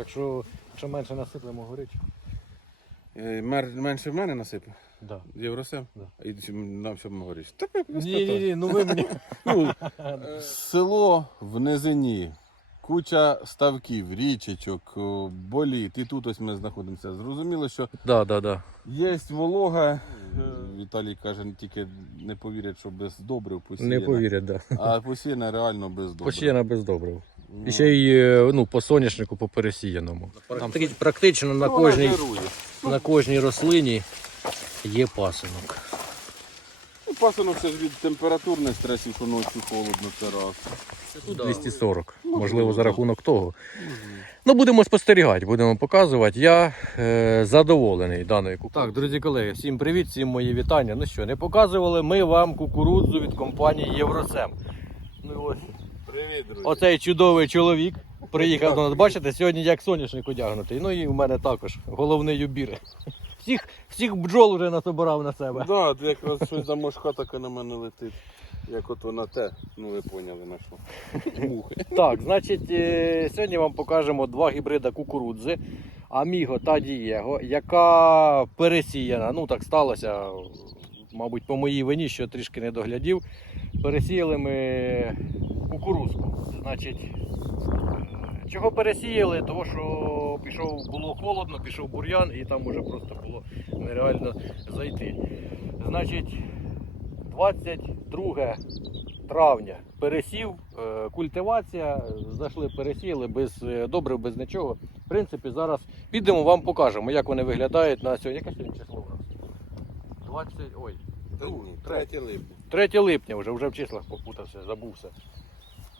Так що, якщо менше насиплемо горить. Е, Мер, менше в мене насипав. Да. Євросем? Да. І нам що говориш? Та без Ні, ні, ні, ну ви мені. Ну, е, село в низині, куча ставків, річечок, боліт. І тут ось ми знаходимося. Зрозуміло, що Да, да, да. є волога. Е, Віталій каже, тільки не повірять, що без добрив посіяна. Не повірять, да. А посіяна реально без добрив. Посіяна без добрив. Ну, І ще й е, ну, по соняшнику, по пересіяному. Там практично на кожній, на кожній рослині є пасинок. Ну, пасано все ж від температурних стресів, що ночі холодно, це раз. 240. Можливо, за рахунок того. Ну, будемо спостерігати, будемо показувати. Я е, задоволений даною кукурудзою. Так, друзі колеги, всім привіт, всім мої вітання. Ну що, не показували ми вам кукурудзу від компанії Євросем. Ну і ось Привіт, друзі. оцей чудовий чоловік приїхав до нас. Бачите, сьогодні як соняшник одягнутий. Ну і у мене також головний убір. Всіх, всіх бджол вже насобирав на себе. Да, якраз щось за мошка така на мене летить. Як от вона те, ну ви поняли на що. Мухи. Так, значить, е, сьогодні вам покажемо два гібрида кукурудзи Аміго та Дієго, яка пересіяна. Ну так сталося, мабуть, по моїй вині, що трішки не доглядів. Пересіяли ми кукурузку. Значить, чого пересіяли? Того, що пішов, було холодно, пішов бур'ян і там уже просто було нереально зайти. Значить, 22 травня пересів, е, культивація, зайшли, пересіяли без е, добрив, без нічого. В принципі, зараз підемо, вам покажемо, як вони виглядають на сьогодні. Яке сьогодні число? 20, ой, Та ні, 3 липня. 3 липня вже, вже в числах попутався, забувся.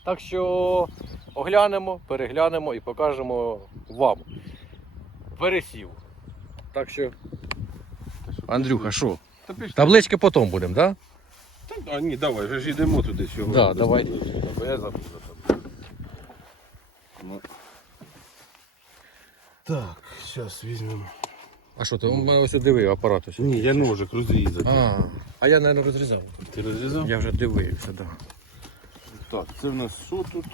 Так що оглянемо, переглянемо і покажемо вам. Пересів. Так що, Андрюха, що? Та. Таблички потім будемо, так? Та, а ні, давай, вже ж йдемо туди сьогодні. Да, давай. Бо я забув за. Ну. Так, зараз візьмемо. А що, ти у мене ось диви апарат ось. Ні, я ножик розрізати. А, а я, мабуть, розрізав. Ти розрізав? Я вже дивився, так. Да. Так, це в нас що тут?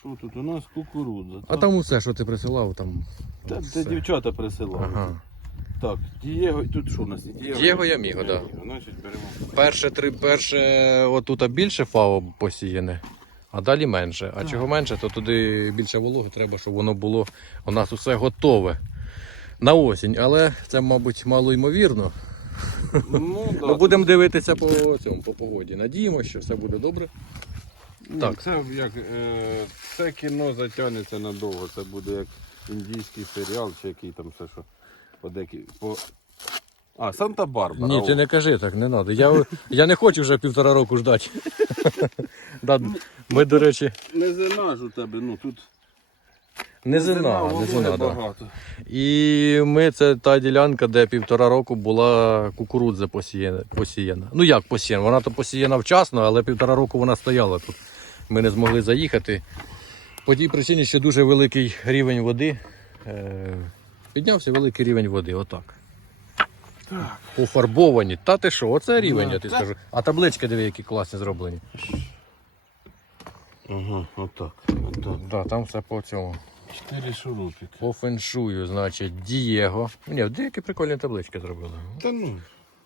Що тут? У нас кукурудза. А там усе, що ти присилав, там. Та, це дівчата присилали. Ага. Так, Дієго, тут що у нас? Дієго, Аміго, да. Значить, беремо. Перше три, перше, отут більше фао посіяне, а далі менше. А чого менше, то туди більше вологи треба, щоб воно було у нас усе готове. На осінь, але це, мабуть, мало ймовірно. Ну, да. Будемо дивитися по цьому по погоді. Надіємося, що все буде добре. Ні, так. Це, як, е, це кіно затягнеться надовго. Це буде як індійський серіал, чи який там все що. По декі, по... А, Санта-Барбара. Ні, ти о. не кажи так, не треба. Я, я не хочу вже півтора року ждати. Да, ми, до речі, Не зина ж у тебе, ну тут не зина, не вологи да. І ми це та ділянка, де півтора року була кукурудза посіяна. посіяна. Ну як посіяна? Вона то посіяна вчасно, але півтора року вона стояла тут. Ми не змогли заїхати. По тій причині, що дуже великий рівень води. Е, піднявся великий рівень води, отак. Пофарбовані. Та ти що, оце рівень, я ти скажу. А таблички диви, які класні зроблені. Ага, отак. отак. Да, там все по цьому. Чотири шурупики. По феншую, значить, Дієго. Ні, деякі прикольні таблички зробили. Та ну.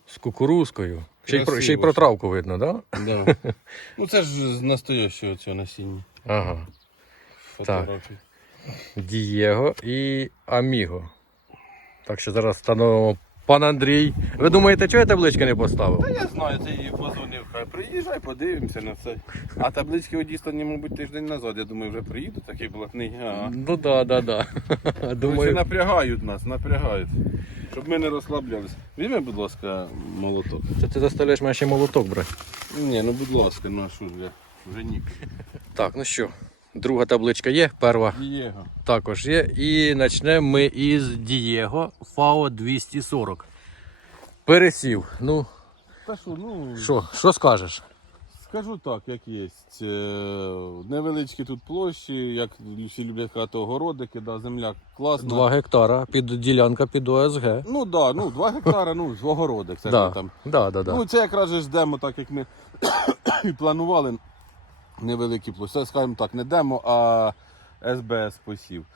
З кукурузкою. Ще й, про, ще й про травку видно, так? Да? Да. ну це ж з настоящого цього насіння. Ага. Фотографії. Дієго і Аміго. Так що зараз встановимо пан Андрій. Ви думаєте, чого я таблички не поставив? Та я знаю, це її позвонив. Хай приїжджай, подивимося на це. А таблички одістані, мабуть, тиждень назад. Я думаю, вже приїду, такий блатний. Ага. Ну да, да, да. Думаю... Напрягають нас, напрягають. Щоб ми не розслаблялися. Візьми, будь ласка, молоток. це ти заставляєш мене ще молоток брати. Ні, ну будь ласка, ну а що ж я вже ні. Так, ну що, друга табличка є, перша Дієго. також є. І почнемо ми із Дієго ФАО 240. Пересів. Ну, Та що, ну що, що скажеш? скажу так, як є. Е, Невеличкі тут площі, як всі люблять казати, огородики, да, земля класна. 2 гектара під ділянка під ОСГ. Ну так, да, ну 2 гектара, ну, з огородик. Це ж Да, там. да, да, да. Ну, це якраз же ж демо, так як ми і планували невеликі площі. Це, скажімо так, не демо, а СБС посів.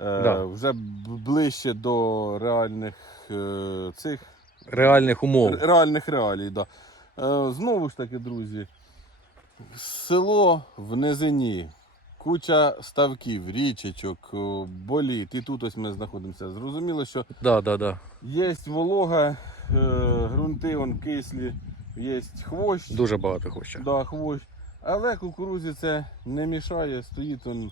Е, Да. Вже б- ближче до реальних е, цих Реальних умов. реальних реалій. Да. Е, знову ж таки, друзі, село в низині, куча ставків, річечок, боліт. І тут ось ми знаходимося. Зрозуміло, що Да, да, да. є волога, е, ґрунти он кислі, є хвощ. Дуже багато хоче. Да, хвощ. Але кукурузі це не мішає, стоїть он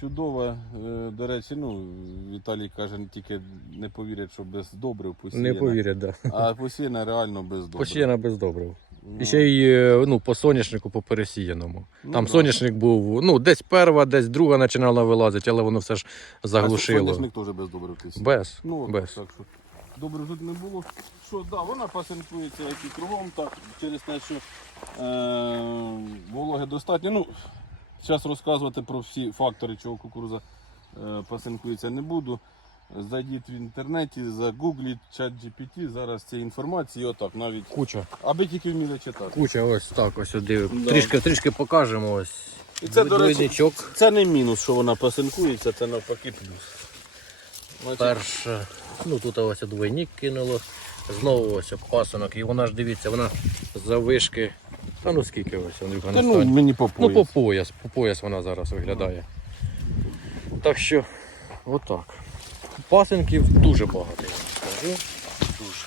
чудово. Е, До речі, ну, Віталій каже, тільки не повірять, що без добрив посіяна. Не повірять, да. А посіяна реально без добрив. Посіяна без добрив. Ну, І ще й е, ну, по соняшнику, по пересіяному. Ну, Там да. соняшник був, ну, десь перша, десь друга починала вилазити, але воно все ж а заглушило. Соняшник теж без добрив посіяний. Без. Ну, без. так що добре тут не було. Що, да, вона пасинкується як і кругом, так, через те, що е, вологи достатньо. Ну, зараз розказувати про всі фактори, чого кукуруза е, пасинкується, не буду. Зайдіть в інтернеті, загугліть чат GPT, зараз цієї інформації, отак навіть. Куча. Аби тільки вміли читати. Куча, ось так, ось сюди. Да. Трішки, трішки покажемо. Ось. І це, до речі, це не мінус, що вона пасинкується, це навпаки плюс. Перше. Ну тут ось двойник кинуло. Знову ось пасинок. І вона ж дивіться, вона за вишки. Та ну скільки ось, Андрюха, Та не ну, стань. мені по Ну, по пояс. пояс, по пояс вона зараз виглядає. Так що, отак. Пасинків дуже багато, я вам скажу. Дуже.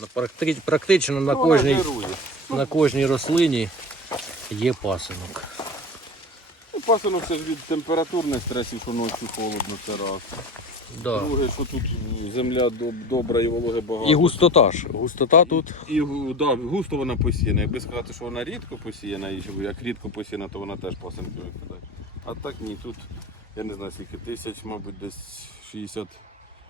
На практи- Практично на Ну, кожній, на кожній рослині є пасинок. Ну, все це ж від температурних стресів, що ночі холодно, це раз. Да. Друге, що тут земля доб- добра і вологи багато. І густота ж. Густота тут. І гу- да, густо вона посіяна. Якби сказати, що вона рідко посіяна, і щоб як рідко посіяна, то вона теж пасинки викидає. А так ні, тут я не знаю скільки тисяч, мабуть, десь 60.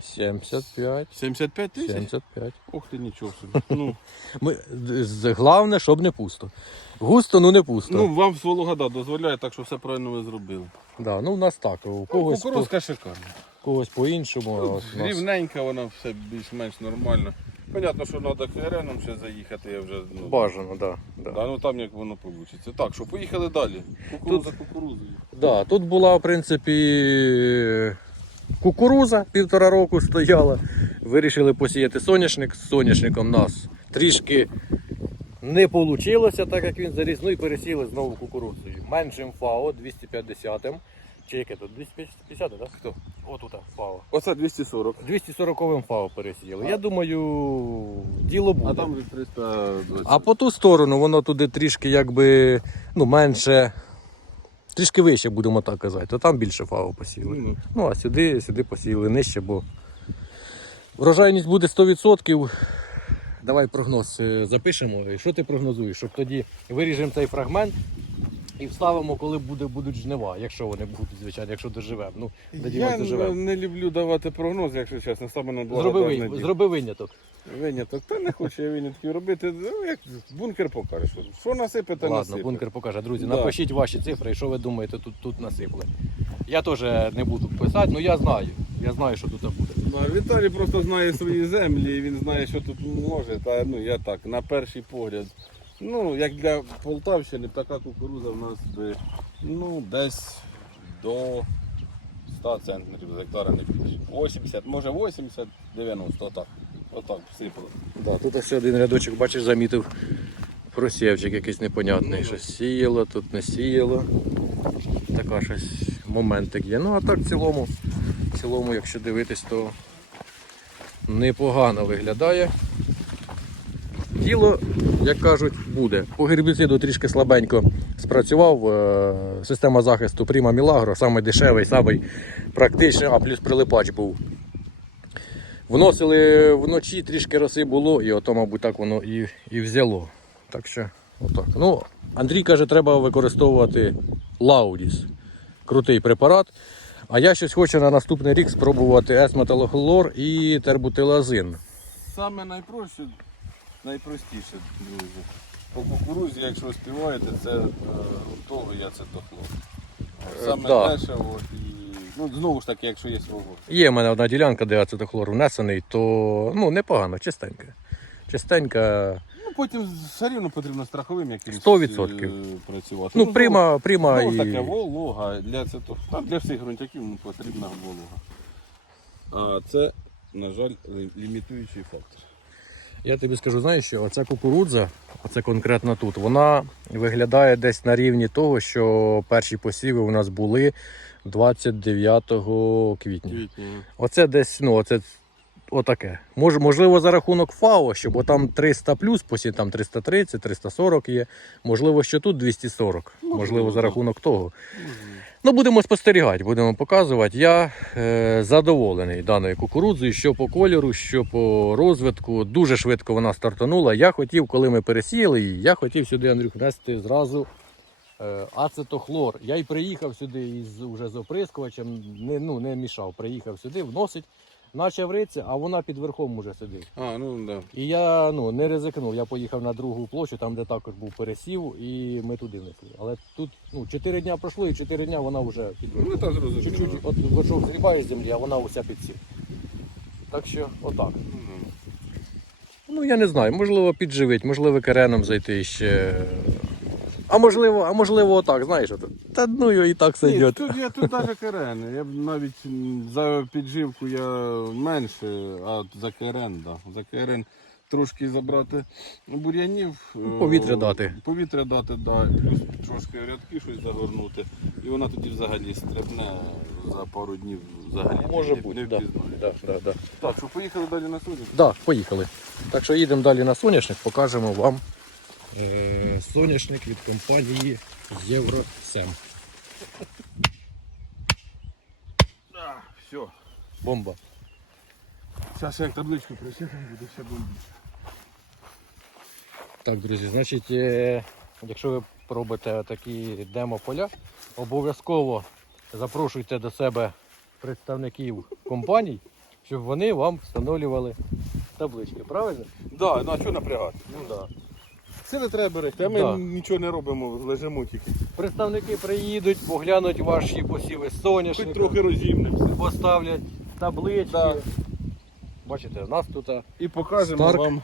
75. 75 тисяч? 75. Ох ти нічого собі. Ну, Ми, з- головне, щоб не пусто. Густо, ну не пусто. ну вам волога дозволяє, так що все правильно ви зробили. да, ну, у нас так. У когось, по, Кукурузка шикарна. когось по-іншому. а у нас- Рівненька, вона все більш-менш нормально. Понятно, що треба КРНом ще заїхати, я вже. Ну, Бажано, да, да. Да, ну там як воно вийде. Так, що поїхали далі. Кукуруза кукурузою. Да, тут була, в принципі, кукуруза півтора року стояла. Вирішили посіяти соняшник. З соняшником нас трішки не вийшло, так як він заріс. Ну і пересіли знову кукурудзою. Меншим ФАО 250-м. Чи яке тут? 250, так? Хто? Отут ФАО. Оце 240. 240-м ФАО пересіяли. Я думаю, діло буде. А там 320. А по ту сторону воно туди трішки якби ну, менше, трішки вище, будемо так казати, то там більше фау посіли. Ну, Ну а сюди, сюди посіяли нижче, бо врожайність буде 100%. Давай прогноз е, запишемо. І Що ти прогнозуєш? Щоб тоді виріжемо цей фрагмент і вставимо, коли буде, будуть жнива, якщо вони будуть, звичайно, якщо доживемо. Ну, надіємося, Я доживемо. не люблю давати прогноз, якщо чесно, саме на Зроби, гадажне ви- діло. зроби виняток. Виняток. Та не хочу я винятків робити. Ну, як бункер покаже. Що, що насипете, Ладно, насипе. бункер покаже. Друзі, Да. напишіть ваші цифри, і що ви думаєте, тут, тут насипли. Я теж не буду писати, але я знаю. Я знаю, що тут буде. Да, Віталій просто знає свої землі, і він знає, що тут може. Та ну я так, на перший погляд. Ну, як для Полтавщини, така кукуруза в нас би ну, десь до 100 центнерів з гектара не більше. 80, може 80, 90, отак. Отак всипало. Да, тут ще один рядочок, бачиш, замітив просєвчик якийсь непонятний. Щось сіяло, тут не сіяло. Така щось моментик є. Ну а так в цілому, в цілому, якщо дивитись, то непогано виглядає. Діло, як кажуть, буде. По гербіциду трішки слабенько спрацював. е, Система захисту Prima Milagro, самий дешевий, самий практичний, а плюс прилипач був. Вносили вночі, трішки роси було, і ото, мабуть, так воно і, і взяло. Так що, отак. Ну, Андрій каже, треба використовувати Лаудіс. Крутий препарат. А я щось хочу на наступний рік спробувати есметалохлор і тербутилазин. Саме найпроще, найпростіше, друзі. По кукурузі, якщо співаєте, це е, того я це дохло. Саме да. дешево і ну, знову ж таки, якщо є свого. Є в мене одна ділянка, де ацетохлор внесений, то ну, непогано, чистенька. Чистенька. Ну потім все рівно потрібно страховим якимось 100%. е, працювати. Ну, прима, прима Знову ж і. волога для це то. Та для всіх ґрунтяків ну, потрібна волога. А це, на жаль, лімітуючий фактор. Я тобі скажу, знаєш що, оця кукурудза, оце конкретно тут, вона виглядає десь на рівні того, що перші посіви у нас були 29 квітня. Оце десь, ну, оце отаке. Мож, можливо, за рахунок ФАО, що бо там 300 плюс, посі там 330, 340 є. Можливо, що тут 240. Можливо, за рахунок того. Ну, будемо спостерігати, будемо показувати. Я е, задоволений даною кукурудзою, що по кольору, що по розвитку. Дуже швидко вона стартанула. Я хотів, коли ми пересіяли її, я хотів сюди, Андрюх, внести зразу е, ацетохлор. Я й приїхав сюди із уже з оприскувачем, не, ну, не мішав. Приїхав сюди, вносить, почав ритися, а вона під верхом уже сидить. А, ну да. І я ну, не ризикнув. Я поїхав на другу площу, там, де також був пересів, і ми туди внесли. Але тут ну, 4 дня пройшло, і 4 дня вона вже під Ну, так зрозуміло. Чуть-чуть, от вершок згрібає з землі, а вона уся підсів. Так що, отак. Ну я не знаю, можливо, підживить, можливо, кереном зайти ще. А можливо, а можливо, отак, знаєш, от, та ну його і так Ні, сойдет. тут я тут навіть керен. Я б навіть м, за підживку я менше, а от за керен, да. За керен трошки забрати бур'янів. Ну, повітря е, дати. Повітря дати, да. Плюс трошки рядки щось загорнути. І вона тоді взагалі стрибне за пару днів взагалі. Може не, бути, не да. впізнає. Да, да, да. Так, що поїхали далі на суді? Да, поїхали. Так що їдемо далі на соняшник, покажемо вам соняшник від компанії Євросем. Все. Бомба. Зараз як табличку присягнемо, буде все бомбіше. Так, друзі, значить, е, якщо ви робите такі демо-поля, обов'язково запрошуйте до себе представників компаній, щоб вони вам встановлювали таблички. Правильно? Да, ну а що напрягати? Ну да. Це не треба берегти, а ми Да. нічого не робимо, лежимо тільки. Представники приїдуть, поглянуть ваші посіви Хоч соняшника, трохи розімнемося. поставлять таблички. Да. Бачите, у нас тут а, І покажемо Старк. вам.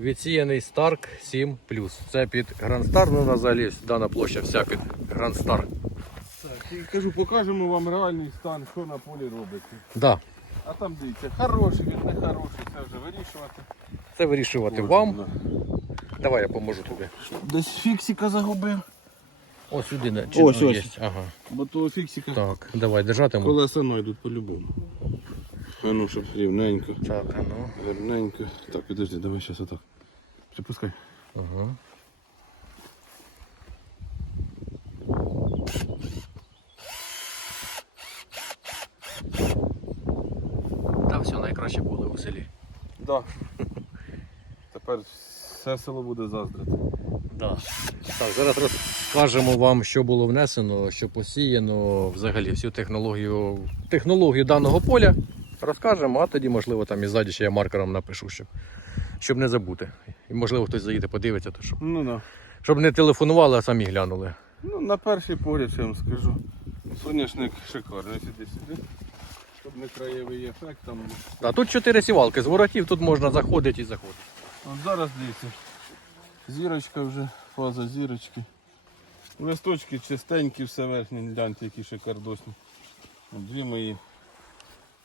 відсіяний Stark 7 Це під Grand Star, ну на взагалі дана площа вся під Grand Star. Так, і кажу, покажемо вам реальний стан, що на полі робиться. Да. А там дивіться, хороший він, не хороший, це вже вирішувати. Це вирішувати вам. Давай я поможу тобі. Десь фіксика загубив. Ось сюди чи Ось, о, ось. є. Ага. Бо то фіксика Так, давай держатиму. колеса знайдуть по-любому. А ну, щоб рівненько, Так, а ну. гарненько. Так, підожди, давай зараз отак. Припускай. Ага. Та все найкраще було у селі. Да. Тепер все село буде заздрити. Да. Так, зараз розкажемо вам, що було внесено, що посіяно, взагалі всю технологію, технологію даного поля. Розкажемо, а тоді, можливо, там і ззаді ще я маркером напишу, щоб, щоб не забути. І можливо хтось заїде, подивиться, то щоб, Ну да. щоб не телефонували, а самі глянули. Ну, на перший погляд, я вам скажу. Соняшник шикарний. Сюди сюди. Щоб не краєвий ефект там. А тут чотири сівалки, з воротів тут можна заходити і заходити. От зараз дивіться. Зірочка вже, фаза зірочки. Листочки чистенькі, все верхні, гляньте, які шикардосні. От Дві мої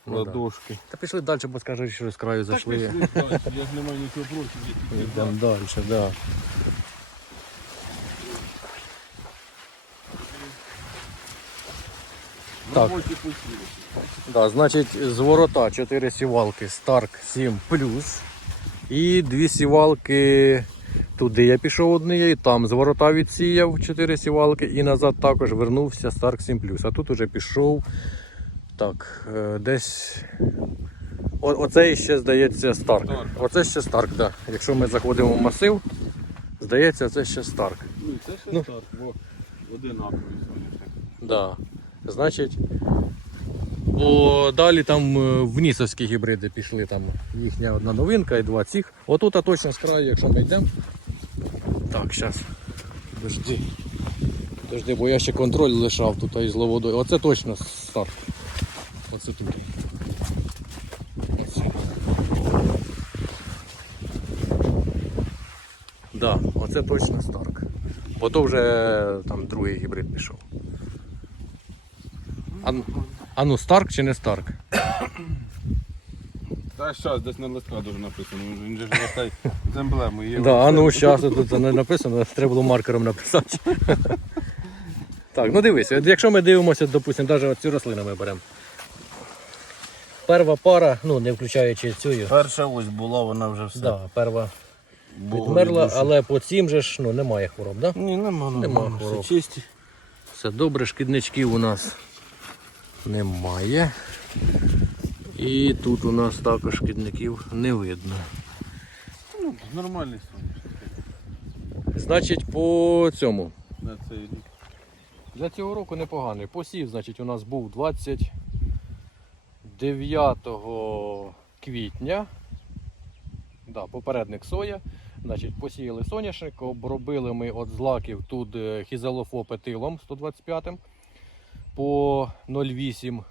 Ну, ладошки. Та пішли далі, бо скажуть, що з краю зайшли. Так, пішли далі, я ж не маю нічого проти, я Йдемо далі, да. Так. посіли. Да, значить, з ворота 4 сівалки Stark 7 І дві сівалки туди я пішов однією, там з ворота відсіяв 4 сівалки і назад також вернувся Stark 7 А тут уже пішов так, е, десь. О, оцей ще здається. Stark. Оце ще Stark, так. Да. Якщо ми заходимо в масив, здається, це ще Stark. Ну, це ще Ну. старт, бо одинаковий. Да. Значить, бо далі там е, в нісовські гібриди пішли, там їхня одна новинка і два цих. Отут точно з краю, якщо ми йдемо. Так, зараз. Подожди. Подожди, бо я ще контроль лишав тут із ловодою. Оце точно старт. Оце тут. Оце. Да, оце точно Старк. Бо то вже там другий гібрид пішов. А, ну- а ну Старк чи не Старк? Та щас десь на листка дуже написано. Він же ж листай з емблемою. Є Да, а ну зараз тут не написано, треба було маркером написати. Так, ну дивись, якщо ми дивимося, допустимо, навіть цю рослину ми беремо. Перва пара, ну не включаючи цю. Перша ось була, вона вже все. Да, перва підмерла, але по цим же ж ну, немає хвороб, да? Ні, нема, Нема нема. хвороб. Все чисті. Все добре, шкідничків у нас немає. І тут у нас також шкідників не видно. Ну, нормальний соняшник Значить, по цьому. на цей рік. Для цього року непоганий. Посів, значить, у нас був 29 квітня. Да, попередник соя. Значить, посіяли соняшник, обробили ми від злаків тут е, хізалофопетилом 125 по 0,8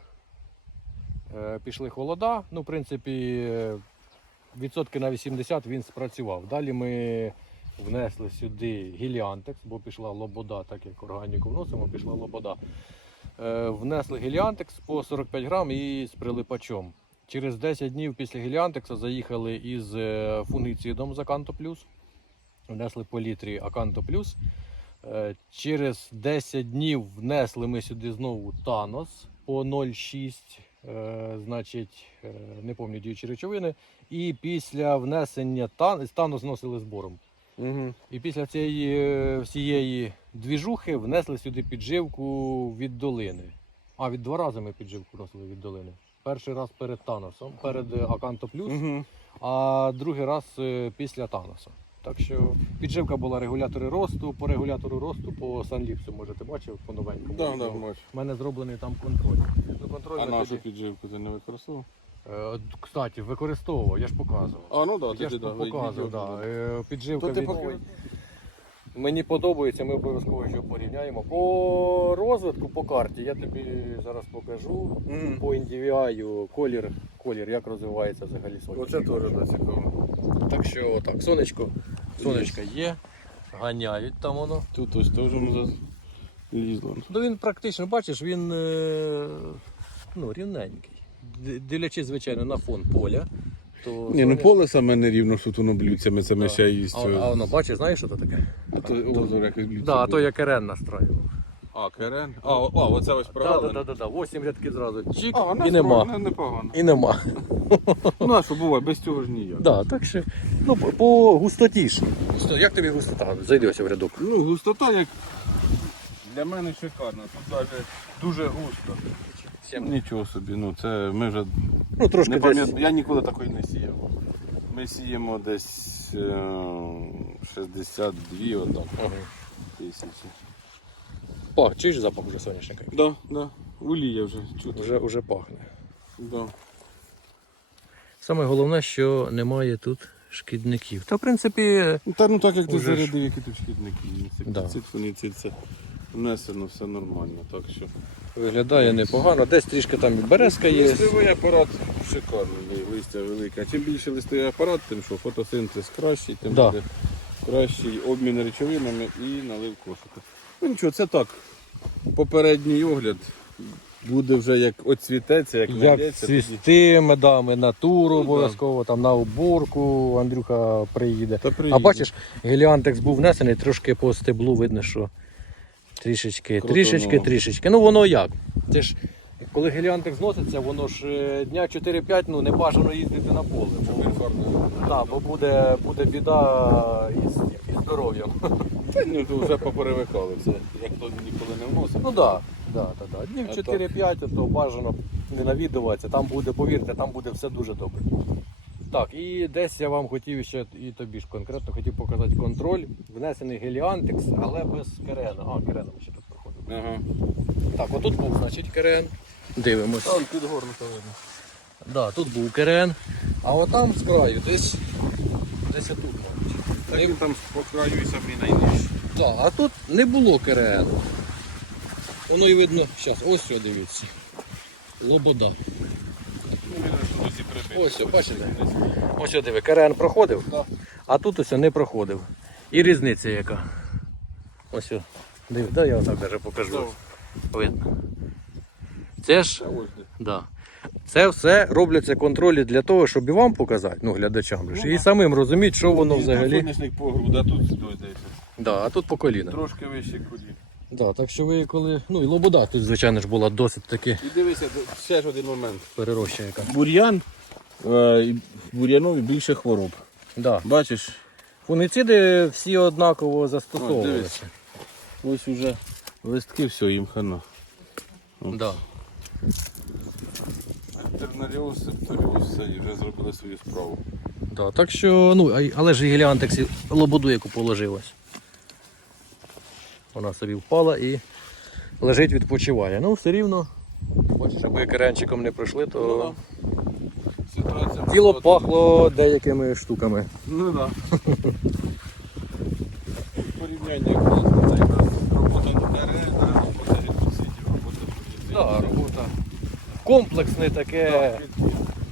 е, пішли холода. Ну, в принципі, відсотки на 80 він спрацював. Далі ми внесли сюди гіліантекс, бо пішла лобода, так як органіку вносимо, пішла лобода. Е, внесли гіліантекс по 45 грам і з прилипачом. Через 10 днів після гіліантекса заїхали із е, фунгіцидом з Аканто Плюс. Внесли по літрі Аканто Плюс. Е, Через 10 днів внесли ми сюди знову Танос по 0,6, е, значить, е, не пам'ятаю діючі речовини. І після внесення Тан- Танос зносили збором. Угу. І після цієї всієї двіжухи внесли сюди підживку від долини. А від два рази ми підживку вносили від долини. Перший раз перед Таносом, перед Аканто Плюс, Угу. а другий раз після Таноса. Так що підживка була регулятори росту. По регулятору росту по Санліпсу, може, ти бачив по новенькому. Да, да? У мене зроблений там контроль. Ну, контроль А ми нашу тоді- підживку ти не використовував? Е, Кстати, використовував, я ж показував. А, ну да, Я тоді ж да. показував, да. Е, підживка То ти від... поки- Мені подобається, ми обов'язково його порівняємо. По розвитку, по карті, я тобі зараз покажу. Мгм. По індивіаю колір, колір, як розвивається взагалі сонечко. Оце теж да, цікаво. Так що так, сонечко, сонечко є, ганяють там воно. Тут ось теж залізло. Ну він практично, бачиш, він е, ну, рівненький. Дивлячись, звичайно, на фон поля. То Ні, ну поле саме не рівно, що воно блюдцями, Да. ще їсть. А, а воно, бачиш, знаєш, що це таке? А то озеро якось блюдце. Да, а то було. я керен настраював. А, керен? А, о- а оце ось прогалина. так, так, так. Восім рядків зразу. Чик, А, вона і нема. Не, непогано. І нема. Ну, а що буває, без цього ж ніяк. Да, так що, ну, по, по густоті ж. Густо- Як тобі густота? Зайди ось в рядок. Ну, густота як для мене шикарна. Тут навіть дуже густо. Нічого собі, ну це ми вже Ну, трошки не десь. пам'ятаю, я ніколи такої не сіяв. Ми сіємо десь е, 62 отак, Ага. тисячі. Пах, чуєш запах вже соняшника? Да, да. Улія вже чути. Вже, вже пахне. Да. Саме головне, що немає тут шкідників. Та, в принципі, Та ну так як ти Уже ж. зарядив, які тут шкідники. Да. Інсектицид, фунгіцид, це внесено все нормально. Так що. виглядає непогано. Десь трішки там і березка є. Листовий апарат шикарний, листя велике. Чим більше листовий апарат, тим що фотосинтез кращий, тим Да. буде кращий обмін речовинами і налив кошика. Ну нічого, це так. Попередній огляд буде вже як оцвітеться, як, Як найдеться, тоді. цвісти, медами на туру Ну, обов'язково, там на уборку Андрюха приїде. Та А бачиш, геліантекс був внесений, трошки по стеблу видно, що трішечки, Крутонуло. трішечки, трішечки. Ну воно як? Це ж коли геліантекс зноситься, воно ж е, дня 4-5 ну, не бажано їздити на поле. Бо, да, бо буде, буде біда із, із здоров'ям. Та, ну, то вже поперевикали все. Як то ніколи не вносив. Ну так, да, да, да, да. днів А 4-5, то бажано не навідуватися, там буде, повірте, там буде все дуже добре. Так, і десь я вам хотів ще і тобі ж конкретно хотів показати контроль. Внесений геліантекс, але без керена. А, керена ми ще тут проходимо. Ага. Так, отут був, значить, керен. Дивимось. Там під горнуто видно. Да, тут був керен. А отам з краю, десь, десь отут, мабуть. Так там по краю і самі найнижчі. Так, а тут не було керену. Воно і видно, зараз, ось що дивіться. Лобода. Ну, ось. Ось, бачите? Ось диви, керен проходив, Да. а тут ось не проходив. І різниця яка. Ось, о, диви, да, я отак даже покажу. Видно. Це ж, да. Це все робляться контролі для того, щоб і вам показати, ну, глядачам, Ну, і самим розуміти, що воно взагалі. Соняшник по груди, а тут сюди здається. Да, а тут по коліна. Трошки вище куди. Да, так що ви коли. Ну і лобода тут, звичайно ж, була досить таки І дивися, ще ж один момент. перероща яка. Бур'ян, е, бур'янові більше хвороб. Да. Бачиш, Фунициди всі однаково Ось, застосовувалися. ось уже листки, все, їм хана. Да. Тернаріоз, септоріоз, все, і вже зробили свою справу. Да, так що, ну, але ж і геліантекс лободу, яку положилась. Вона собі впала і лежить, відпочиває. Ну, все рівно, бачиш, аби керенчиком не пройшли, то Ситуація діло була- пахло деякими штуками. Ну так. Да. Порівняння якраз робота не реальна робота від сусідів, робота поліції. Комплексне таке,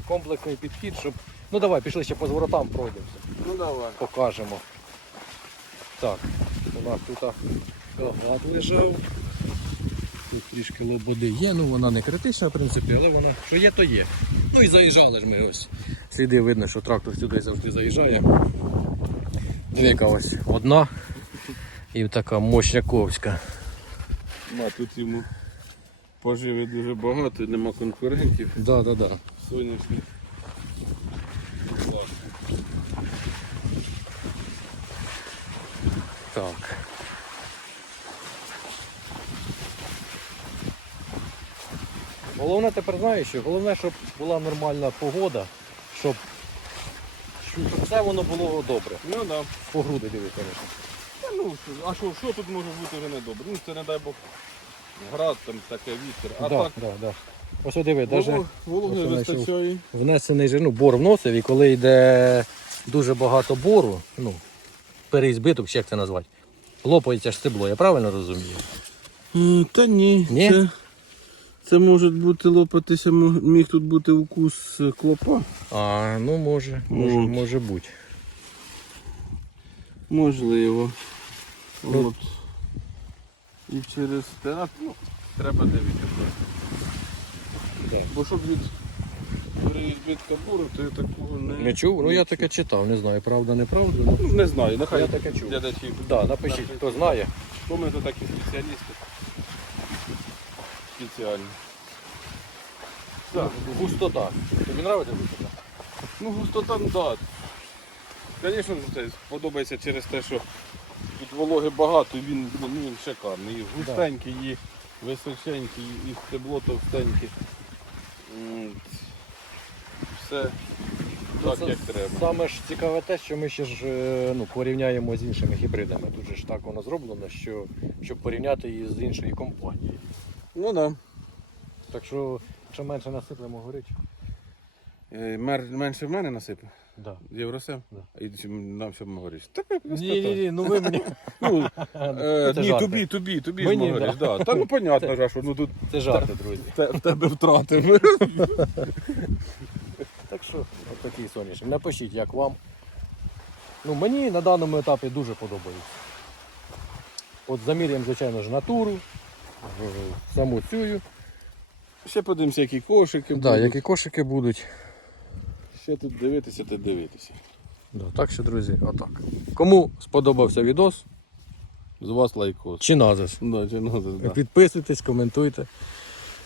комплексний підхід, щоб. Ну давай, пішли ще по зворотам пройдемося. Ну давай. покажемо. Так, у нас тут гад лежав. Тут трішки лободи є, ну вона не критична, в принципі, але вона що є, то є. Ну і заїжджали ж ми ось. Сліди видно, що трактор сюди завжди заїжджає. Двіка ось одна і така мощняковська. А тут йому поживи дуже багато, нема конкурентів. Да, да, да. Сонячний. Так. Головне тепер знаєш, що головне, щоб була нормальна погода, щоб, щоб все воно було добре. Ну да. По груди дивись, звісно. Та ну, а що, що тут може бути вже недобре? Ну це не дай Бог град, там таке вітер. А да, так да, да. Ось о, диви, волог- вологи ось знайшов. вистачає. внесений же, ну, бор вносив, і коли йде дуже багато бору, ну, переізбиток, чи як це назвати, лопається ж стебло, я правильно розумію? Та ні. Ні? Це, це може бути лопатися, міг тут бути укус е, клопа. А, ну може, може, От. може бути. Можливо. Ну. От. І через те, ну, треба дивитися. Бо щоб від переізбитка буру, то я такого не, Не чув? Ну я таке читав, не знаю, правда, неправда. Ну, Ну, не знаю, нехай Я таке чув. глядачі. да, напишіть, хто знає. Бо ми то такі спеціалісти. Спеціальні. Так. Густота. Тобі подобається густота? Ну, густота, так. Да. Звісно, це подобається через те, що тут вологи багато, і він, ну, він шикарний. І густенький, і височенький, і стебло товстеньке. М, Все так, як треба. Саме ж цікаве те, що ми ще ж е, ну, порівняємо з іншими гібридами. Тут же ж так воно зроблено, що, щоб порівняти її з іншої компанії. Ну так. Так що, що менше насиплемо горить. Да. Мер, менше в мене насипе. Да. Євросем? Да. І чим нам все говориш. Так як Ні, ні, ні, ну ви мені. Ну, е, Це ні, жарти. тобі, тобі, тобі Мені, ж говориш, да. Та ну понятно, ж, що ну тут Це жарти, друзі. те- в тебе втрати. Так що, от такий сонячний. Напишіть, як вам. Ну, мені на даному етапі дуже подобається. От заміряємо, звичайно ж, натуру, е, саму цю. Ще подивимося, які кошики Да, будуть. які кошики будуть. Ще тут дивитися, та дивитися. Да, так що, друзі, отак. Кому сподобався відос, З вас лайкос. чи назис. Да, чи назис, да. Підписуйтесь, коментуйте.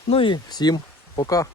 Ну і всім пока.